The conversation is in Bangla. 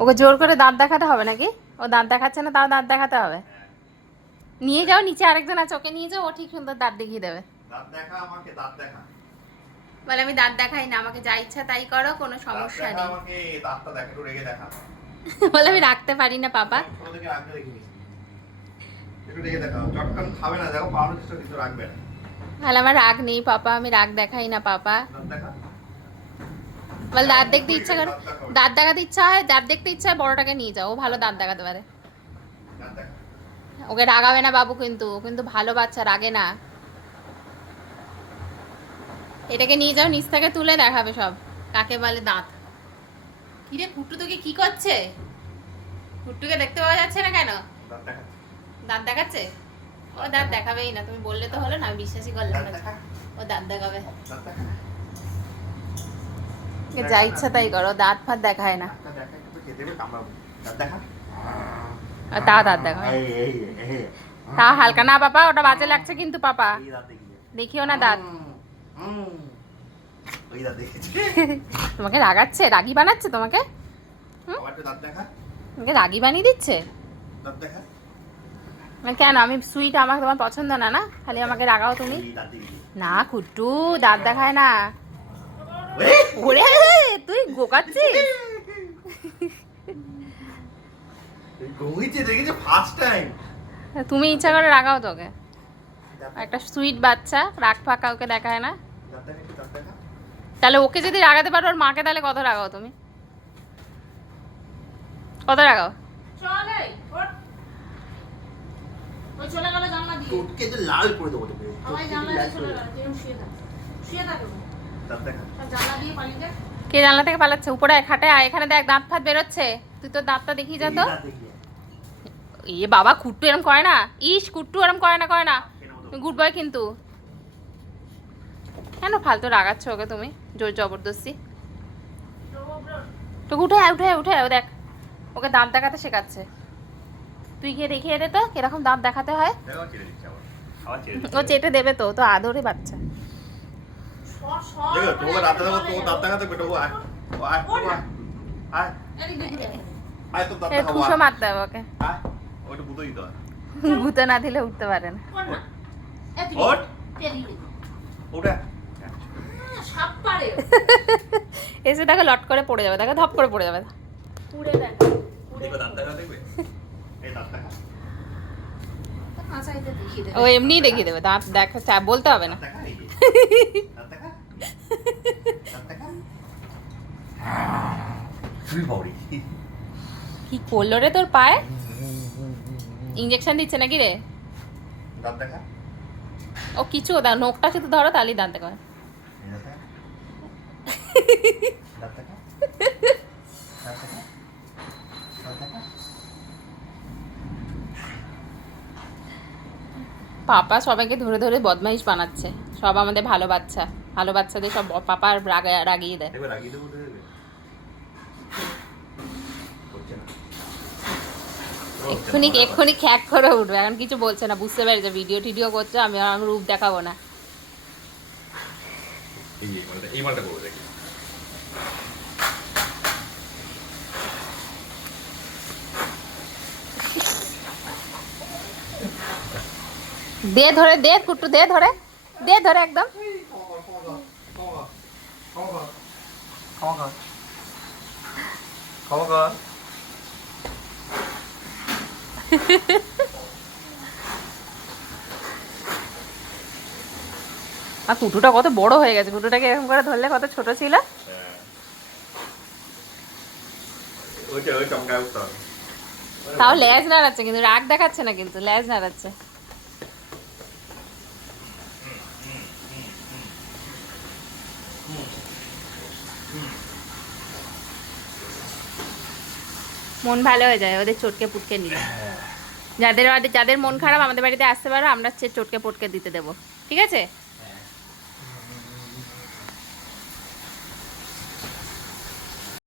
ওকে জোর করে দাঁত দেখাতে হবে নাকি? ও দাঁত দেখাচ্ছে না, তাও দাঁত দেখাতে হবে। নিয়ে যাও, নিচে আরেকজন আছে, ওকে নিয়ে যাও, ও ঠিক সুন্দর দাঁত দেখিয়ে দেবে। দাঁত দেখা, আমাকে দাঁত দেখা। বলে আমি দাঁত দেখাই না, আমাকে যা ইচ্ছা তাই করো, কোনো সমস্যা নেই। আমাকে দাঁতটা দেখা, একটু রেগে দেখা। বলে আমি রাখতে পারি না পাপা। ওদেরকে রাখতে দেখিনি, একটু রেগে দেখা। চটকান খাবে না, দেখো পাওয়ার চেষ্টা কিন্তু রাখবে না। তাহলে আমার রাগ নেই পাপা, আমি রাগ দেখাই না পাপা। দাঁত দেখা। বল দাঁত দেখতে ইচ্ছা করে, দাঁত দেখাতে ইচ্ছা হয়, দাঁত দেখতে ইচ্ছা হয়, বড়টাকে নিয়ে যাও, ও ভালো দাঁত দেখাতে পারে। দাঁত দেখা। ওকে রাগাবে না বাবু, কিন্তু ও কিন্তু ভালো বাচ্চা, রাগে না। এটাকে নিয়ে যাও, নিচ থেকে তুলে দেখাবে সব কাকে বলে দাঁত। কিরে কুট্টু তোকে কি করছে? কুট্টুকে দেখতে পাওয়া যাচ্ছে না কেন? দাঁত দেখা। দাঁত দেখাচ্ছে? ও দাঁত দেখাবেই না, তুমি বললে তো হলো না, আমি বিশ্বাসই করলাম না। ও দাঁত দেখাবে। দাঁত দেখা। যা ইচ্ছা তাই করো, দাঁত ফাঁত দেখায় না। দাঁতটা দেখা, একটু খেতে দেবে, কামড়াবো। দাঁত দেখা। তাও দাঁত দেখাবে, তাও হালকা না পাপা, ওটা বাজে লাগছে কিন্তু পাপা। এই দাঁত দেখিয়ে। দেখিও না দাঁত। ওই দাঁত দেখেছি। তোমাকে রাগাচ্ছে, রাগী বানাচ্ছে তোমাকে? আবার একটু দাঁত দেখা। তোমাকে রাগী বানিয়ে দিচ্ছে? দাঁত দেখা। কেন, আমি সুইট, আমাকে তোমার পছন্দ না না, খালি আমাকে রাগাও তুমি। এই দাঁত দেখিয়ে। না কুট্টু দাঁত দেখায় না। ওরে তুই গোকাচ্ছিস? ঘুমিয়েছে দেখেছে ফার্স্ট টাইম। তুমি ইচ্ছা করে রাগাও তোকে, একটা সুইট বাচ্চা, রাগ ফাঁকা ওকে দেখায় না। দাঁত দেখা, একটু দাঁত দেখা। তাহলে ওকে যদি রাগাতে পারো, ওর মাকে তাহলে কত রাগাও তুমি? কত রাগাও? টোটকে যে লাল করে দেবো তোকে। দাঁত দেখা। কে জানলা থেকে পালাচ্ছে? উপরে খাটে আয়, এখানে দেখ দাঁত ফাঁত বেরোচ্ছে, তুই তোর দাঁতটা দেখিয়ে যা তো। এই দাঁত দেখিয়ে। এ বাবা, কুট্টু এরম করে না, ইস কুট্টু এরম করে না, করে না। গুড বয় কিন্তু। কেন ফালতু রাগাচ্ছ ওকে তুমি জোর জবরদস্তি? তো উঠে আয়, উঠে আয়, উঠে আয়, ও দেখ ওকে দাঁত দেখাতে শেখাচ্ছে। তুই গিয়ে দেখিয়ে দে তো কিরকম দাঁত দেখাতে হয়। দেখো ছেড়ে দিচ্ছে আবার। আবার ছেড়ে দিচ্ছে। ও চেটে দেবে তো, তো আদরে বাচ্চা। দেখো তোকে দাঁত দেখাবো, তোকে দাঁত দেখাতে বেটাবো। আয় ও আয়, ও আয় আয় আয়, তো দাঁত দেখাবো। ঠুসো মারতে হবে ওকে। আয়, ওটা বুতো দিতে হয়। গুঁতো না দিলে উঠতে পারে না। ওঠ, ওটা। এসে দেখো লট করে পড়ে যাবে, দেখো ধপ করে পড়ে যাবে। দেখো দাঁত দেখা, দেখবে এই দাঁত দেখা। ও এমনিই দেখিয়ে দেবে, দাঁত দেখা বলতে হবে না। দাঁত দেখা, এই যে। দাঁত দেখা, দাঁত দেখা। তুই বাউরি। কি করলো রে তোর পায়ে? ইঞ্জেকশন দিচ্ছে নাকি রে? দাঁত দেখা। ও কিছু দাও, নোকটা শুধু ধরো তাহলেই দাঁত দেখা। এই দাঁত দেখা। দাঁত দেখা। দাঁত দেখা। দাঁত দেখা। পাপা সবাইকে ধরে ধরে বদমাইশ বানাচ্ছে, সব আমাদের ভালো বাচ্চা, ভালো বাচ্চাদের সব পাপা রাগিয়ে দেয়। দেখবে রাগিয়ে দেবো, দেখবে করছে না। এক্ষুনি এক্ষুনি খ্যাক করে উঠবে, এখন কিছু বলছে না, বুঝতে পেরেছে ভিডিও টিডিও করছো, আমি রূপ দেখাবো না। এই মালটা করবো দেখি। দে ধরে, দে কুট্টু, দে ধরে, দে ধরে একদম। আর কুটুটা কত বড় হয়ে গেছে, কুটুটাকে এরকম করে ধরলে কত ছোট ছিল। তাও লেজ নাড়াচ্ছে, কিন্তু রাগ দেখাচ্ছে না, কিন্তু লেজ নাড়াচ্ছে। মন ভালো হয়ে যায় ওদের চটকে পুটকে নিয়ে। যাদের যাদের মন খারাপ আমাদের বাড়িতে আসতে পারো, আমরা চটকে পটকে দিতে দেবো, ঠিক আছে?